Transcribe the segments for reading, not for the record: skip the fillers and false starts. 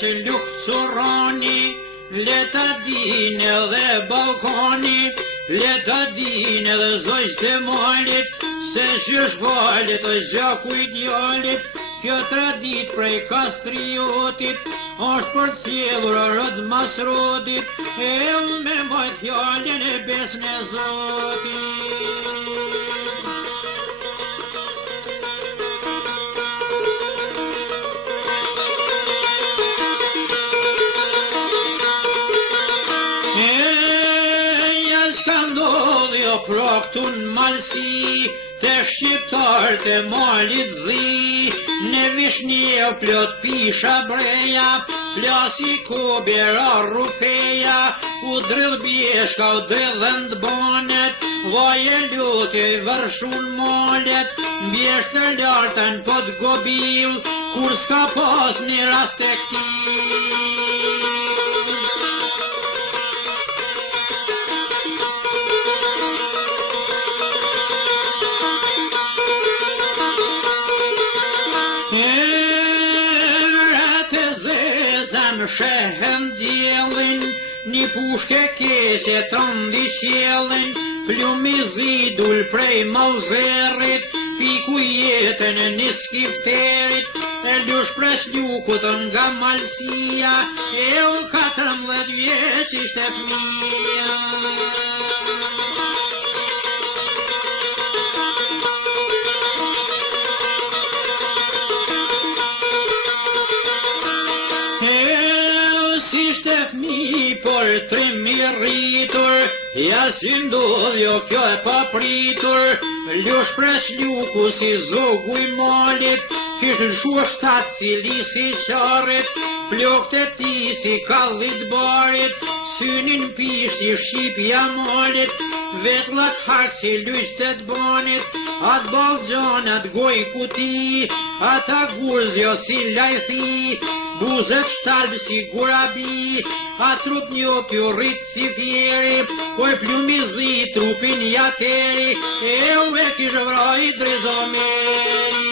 veç luksuroni, le ta din edhe balkoni, le ta din edhe zojës të malit, se qysh valet është gjaku i djalit. Kjo tradit prej kastriotit, është për cjellur rëd masrodit, e me mbajt fjallën e besën e Zotit. Pra këtun malsi, të shqiptarët e malit zi, në vishnje plot pisha breja, plasi kobera rupeja, u drill bjeshka, u dridhënd bonet, vaje lutje vërshun molet, bjesht të lartën pod gobil, kur s'ka pas një rast e këtil. Shehen djelin, një pushke kese të ndi qjelin, plumi zidull prej mauzerit, fiku jetën e një skifterit, e lush pres ljukut nga malsia, e u 14 vjeç ishte fëmia. Por 3.000 rritur, ja si ndodhjo kjo e papritur, lush pres ljuku si zogu i malit, kishën shua 7 si lisi qarit, flokët e ti si kallit barit, synin pish si shqipja malit, vetlat hak si lyshtet banit, at balgjanat goj kuti, ata gurzjo si lajthi, buzet shtalb si gurabi, a trup një pjurit si fjeri, koj plumi zi trupin jateri, e u e kishë vraj drizomeri.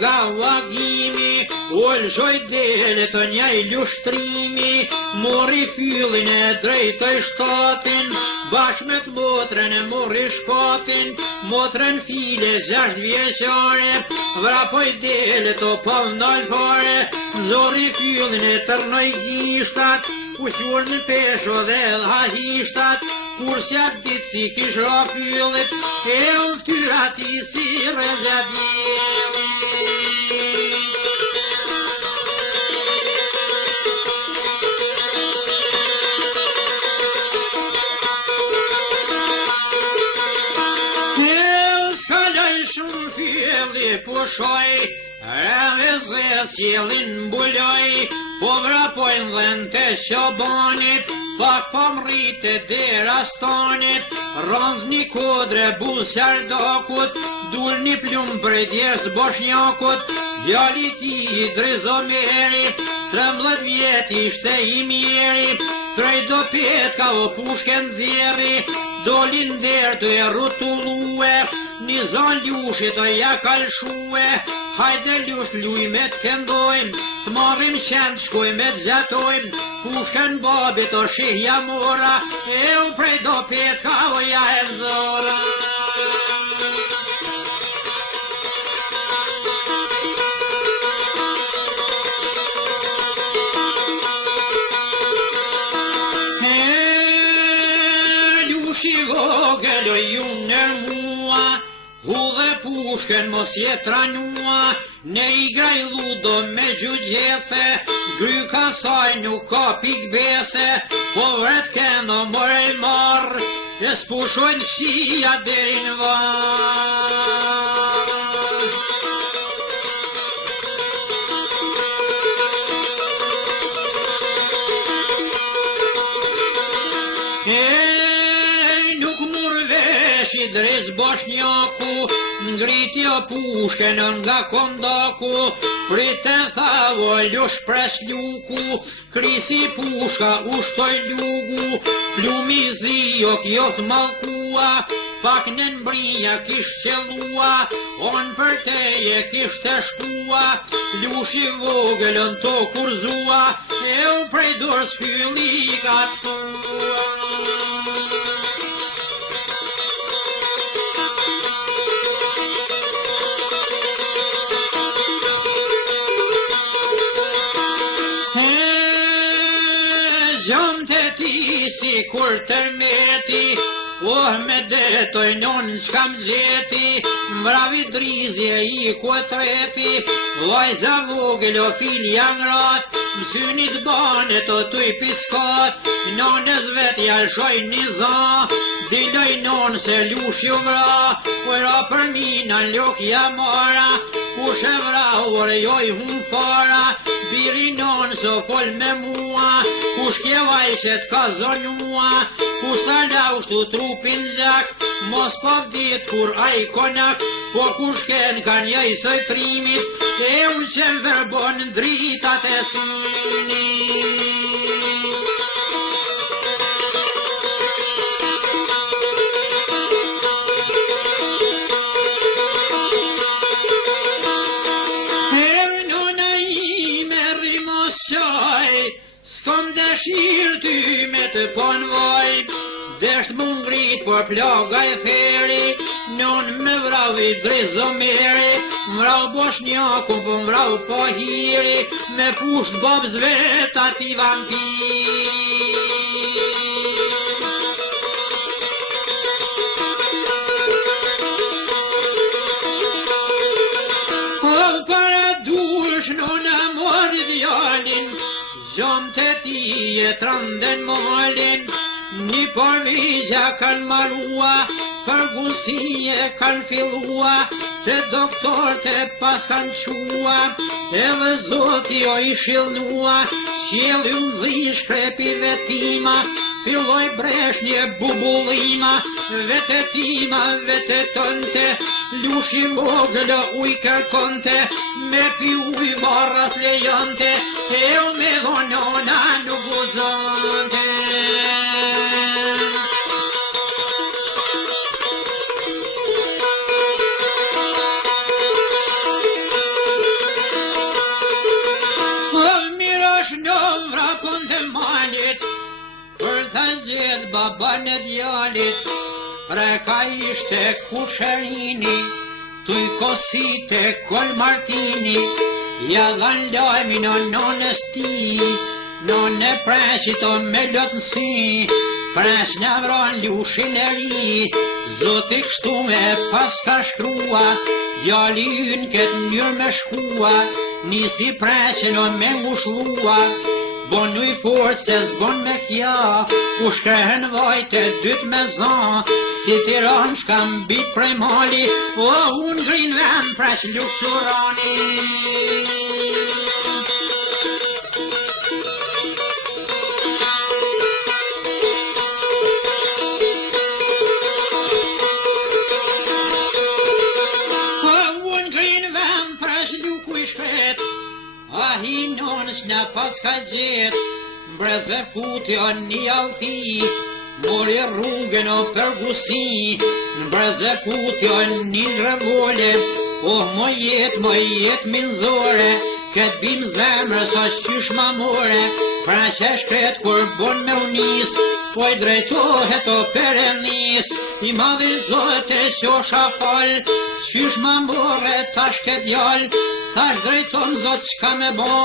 Nga vagimi, olshoj dele të njaj lushtrimi, mori fyllin e drejtoj shtatin, bashk me të motrën e mori shpatin, motrën file 6 vjeqare, vrapoj dele të pavnal fare, nxori fyllin e tërnoj gishtat, uqur në pesho dhe dha hishtat, kur s'ja dit si kishra fyllit, e unë ftyra ti si rezabjelit. Pushoj, rëve zë sjellin mbuloj, po vrapojnë dhën të qobanit, pak po mrite dera stanit, ronz një kodre busardakut, dul një plum për djesë boshnjakut, djali ti i drizomeri, 13 vjet ishte i mjeri, prej do petka o pushken zjeri, dolin der të e rutullue, një zon ljushit të ja kalshue, hajde ljush luj me të këndojmë, të marim qend shkoj me të gjatojmë, pushken babit o shihja mora, e u prej do petka o ja e zora. Vogëlo ju në mua, hu dhe pushken mos jetra nua, ne i graj ludo me gjugjece, gryka saj nuk ka pikbese, po vret kendo more i marr, e s'pushojnë qia derin var. Drejt Boshnjaku, ngriti o pushken nga kondaku, prite tha o lush pres luku, krisi pushka ushtoj lugu, plumi zi o kjo të malkua, pak në mbrija kish qelua, on për teje kish të shtua, lushi vogëlën to kurzua, e u prej dorës fylli ka qtua. Gjom të ti si kur tërmeti, me detoj non shkam gjeti, mbravi drizje i kuatreti, vajza vogël o filja ngrat, mësynit banet o tuj piskat, nonës vetja shoj një za, diloj non se lush ju vra, kujra për mina lukja mara, kush e vra ore joj hun fara, biri non so fol me mua, kush kje vajshet ka zonua, kush ta laushtu trupin gjak, mos po vdit kur a i konak, po kush ken kan jaj së trimit, e unë që verbon dritat e synit. S'kom dëshirë ty me të ponvoj, desht më ngrit por plaga e theri, non me vrau i drezomeri, mvrau Boshnjaku po mvrau po hiri, me pusht bobz vet ati vampir. Para dush nona mori djalin, gjom të ti e tranden molin, një porvizja kan marua, për gusie kan fillua, të doktor të pas kan qua, edhe zoti o i shilnua, qjeli unë zi shkrepi vetima, filloj bresh një bubullima, vete tima, vete tënte, lushi vogël uj kërkonte, me pi uj varras lejonte, e o me dhonona nuk guzonte. Mirash në vrakon të malit, për të zjedh baban e djalit, preka ishte kusherini, tuj kosite kol martini, ja dhan lajmin o nonës ti, none preshit o me lotënsi, presh në vron lushin e ri, zoti kështu me pas ka shkrua, djali yn ket njër me shkua, nisi preshin o me ngushllua, bon uj fort se zbon me kja, u shkrehen vajte dyt me zan, si tiran shkam bit prej mali, o unë grin ven presh luksurani. Ahi nonës në pas ka gjet, mbreze futi o një alti, mori rrugën o përgusi, mbreze futi o një revole, oh mo jet minzore, këtë bim zemrë sa qysh ma more, pra që shkret kur bon me unis, po i drejtohet o perenis, i madhizohet e qosha fal, qysh ma more tash ke djall, tash drejton zot shka me bo,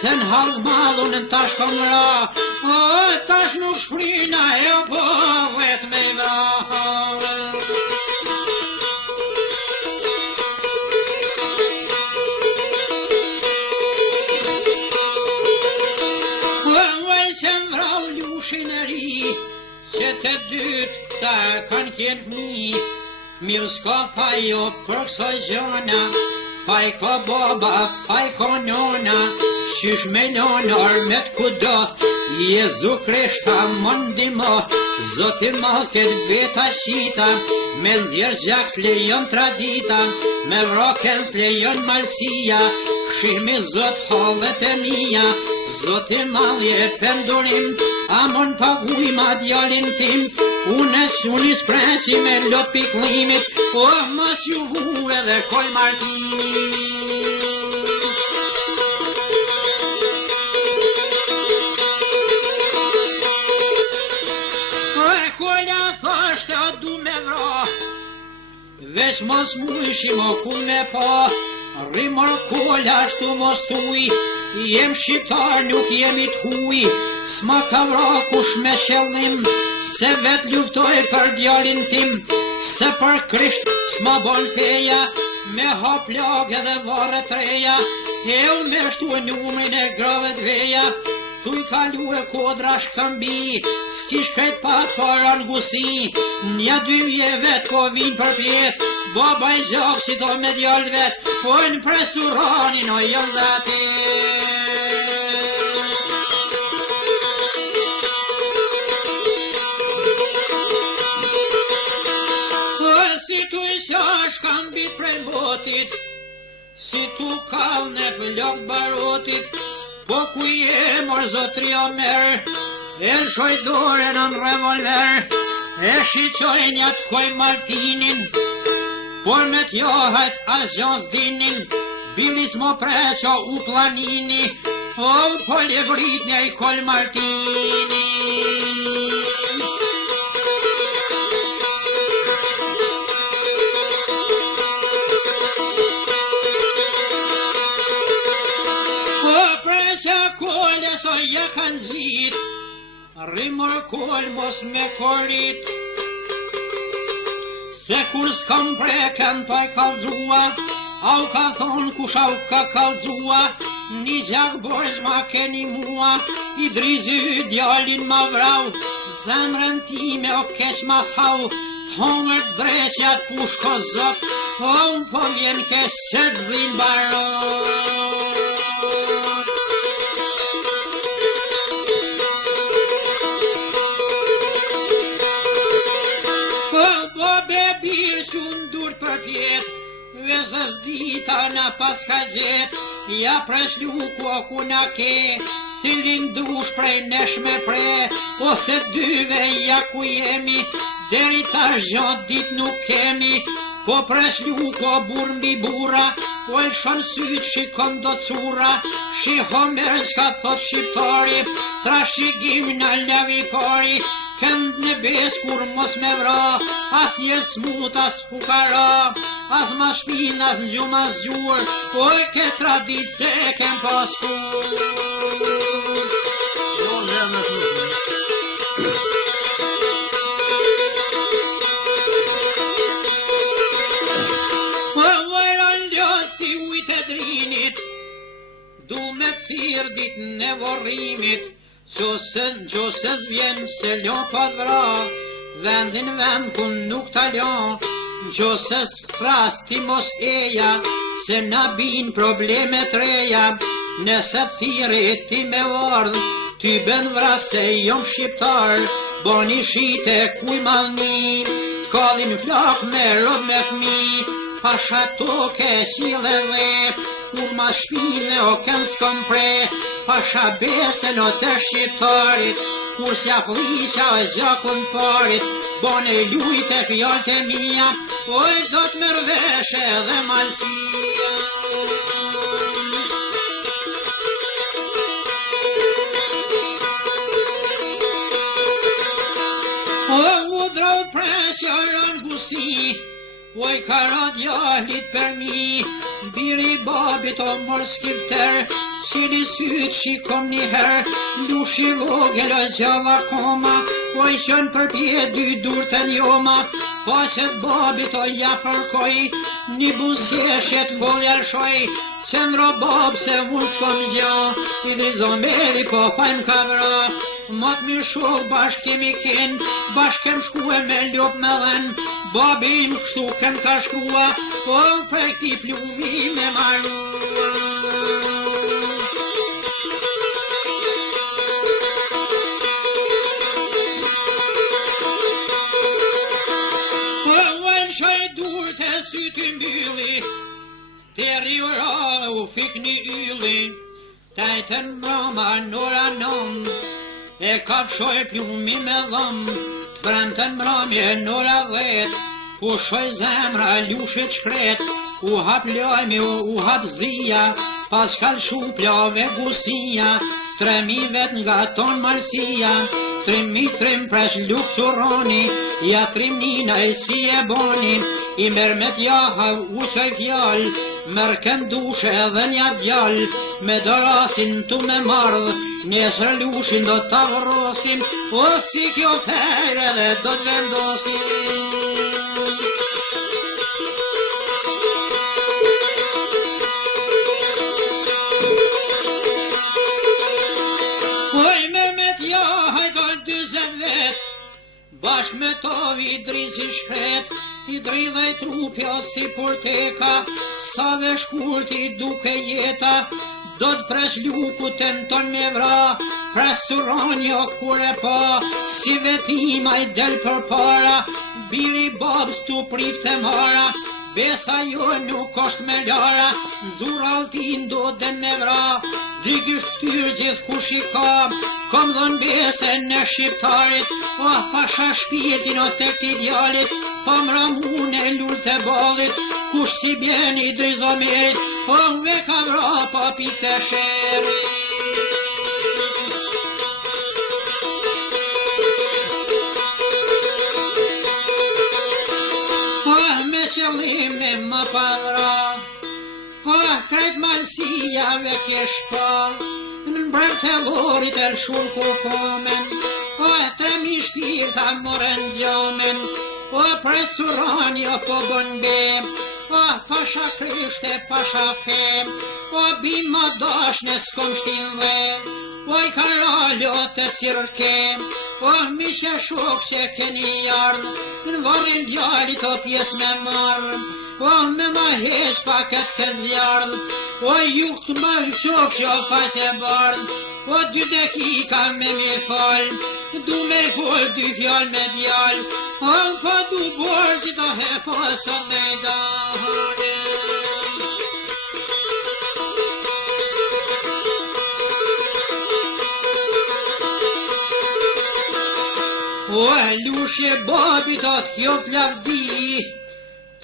se në halë madhun tash kom ra, o tash nuk shprina e o po vet me vra. Që mvrau lushin e ri, që të dytë ta kanë kjenë fmi, mirë s'ka pa jo për këso gjona, faj ko baba, faj ko nona, qysh me lonar me t'kudo, Jezu Krishta më ndimo, Zoti malket veta qita, me nxjerr gjak lejon tradita, me vroken lejon malsia, kshimi Zot hallet e mia, Zoti malje pendurim, amon paguj ma djalin tim, unë sunis presi me lot piklimit, o mas ju hu edhe koj martin. Veç mos mujshim o ku me pa, rrimor kolla ashtu mos tuj, jem shqiptar nuk jemi t'huj, s'ma ka vra kush me qëllim, se vet luftoj për djalin tim, se për Krisht s'ma bon feja, me hap lag edhe varre treja, u me shtu numrin e grave t'veja, tu I kalu e kodra shkëmbi, s'kish krejt pat për angusi, nja dyje vet ko vin për pjet, baba I gjak si do me djall vet, po në presuranin o jam zati. Si tu I qa shkëmbit prej botit, si tu kall në flok barotit, po ku je mor zotria merë, e shoj dore në revolver, e shiqoj njët koj Martinin, por me t'johet as gjons dinin, bilis mo preqo u planini, o pol e vrit një I kol Martini. Kole so je kan zit, rimor kol mos me korit, se kur s'kam preken pa I kalzua, au ka thon kush au ka kalzua, një gjak borz ma keni mua, I drizy djalin ma vrau, zemrën time o keq ma hau, hongër dresjat pushko zot, o po vjen keq që t'zin barot. Bir shumë dur për pjet, vezës dita në pas ka gjet, ja presh luku o ku na ke, cilin dush prej nesh me pre, ose dyve ja ku jemi, deri ta zhjot dit nuk kemi, po presh luku o bur mbi bura, po e shon syt shikon do cura, shi homer s'ka thot shqiptari, trashigim në lavi pari, kënd në bes kur mos me vra, as jes smut, as fukara, as ma shpin, as në gjum, as gjur, oj ke tradit se kem paskur. Vajran ljot si ujt e drinit, du me thirr dit në vorrimit, Qose s'vjen se ljon pa vra, vendin vend ku nuk ta ljon, qose s'thras ti mos eja, se na bin problemet reja, nëse thirri ti me ardh, ty ben vra se jom shqiptar, boni shite kuj malni, t'kallin flak me rob me fmi, pasha toke qile dhe, kur ma shpine o ken s'kom pre, pasha besen o të shqiptarit, kur s'ja fliqa o gjakun parit, bone lujt e fjallët e mia, oj do t'mërveshe dhe malsia. O udrov presja rangusi, oj ka djallit për mi, biri babit o mor skifter, qili syt shikom njëher, lushi vogel o gjava koma, oj qën për pje dy dur të njoma, faqet babit o ja përkoj, një buzjeshet foljar shoj, qëndro bab se unë s'kom gja, I drizomeli po fajm ka vra, Mat mi shok bashk kemi ken, bashk kem shkue me ljop me dhen, babi im kështu kem ka shkrua, po për këti plumi me marrua. Syty mbylli, teri ura u fikni ylli, tajten mrama nora nom, e kapshoj plumi me dhom, të premten mramje nora dhet, pushoj zemra ljushit shkret, u hap lojmi u hap zia, pas kalshu plave gusia, 3.000 vet nga ton marsia, 3.000 presh luksuroni, ja 3.000 e si e boni, i merr me t'jaha usoj fjall, merr kem dushe edhe nja djall, me dorasin tu me mardh, nesër lushin do t'avrosim, o si kjo fejre dhe do t'vendosim. Oj merr me t'jaha do 20 vet, bashk me to vidri si shkret, i dridhej trupja si porteka, sa ve shkurti duke jeta, do t'presh lukut e në ton me vra, presuronjo kure pa, si vetima i del për para, biri babs tu prift e mara, besa jo nuk osht me lara, nxur altin do den me vra, digisht fyr gjithë kush i ka, kom dhon bese në shqiptarit, pasha shpirtin o tek t'i djalit, pa mramun e lull të balit, kush si bjen i drizomerit, me ka vra pa pite sherit. Me qëllime më padra, krejt malsia ve kesh pa, në brem të lorit e lëshur ku komen, 3.000 shpirta moren gjomen, presuronjo po bënbe, pasha krishte, pasha fem, bima dashne s'kom shtin dhe, i karaljo të cirkem, mishe shok që keni ardh, në varin djallit o pjes me marrë, me ma heq paket këtë zjardh, juk të ma shok që pa që bardh, 2 dakika me mi fal, du me fol 2 fjall me djall, pa du borgjit o he posën me dahane. Lushe babi do t'jo t'lavdi,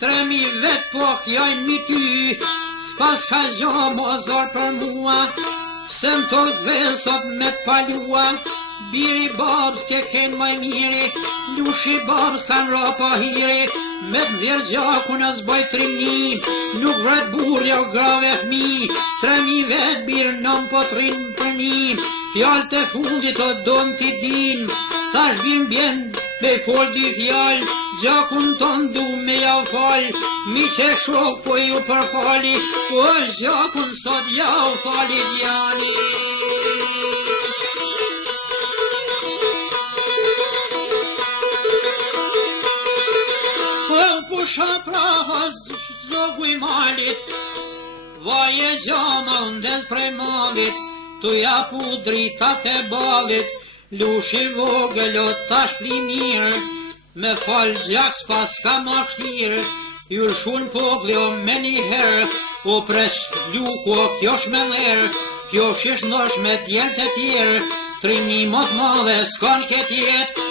3.000 vet po kjojnë mi ty, s'pas ka gjo mozor për mua, se në to zesot me t'palua, biri babs ke ken maj miri, lushi babs than ropa hiri, me t'nzir gjaku në zboj 3.000, nuk vret burja u grave fmi, 3.000 vet birë nëm po t'rin për një, fjall të fundit o don t'i din, tash bjen me fol 2 fjall, gjakun ton du me jau fal, mi që shok po ju përfali, gjakun sot jau fali djani. Pusha prahas zogu i malit, vaje gjama ndez prej malit, tu japu dritat e balit, lushi vogël o tash pli mirë, me fal gjak s'pas ka ma shtirë, ju shun popli o me një herë, o presh luku o kjosh me lerë, kjosh ish nosh me tjerë të tjerë, 3.000 mot madhe s'kan këtë jetë,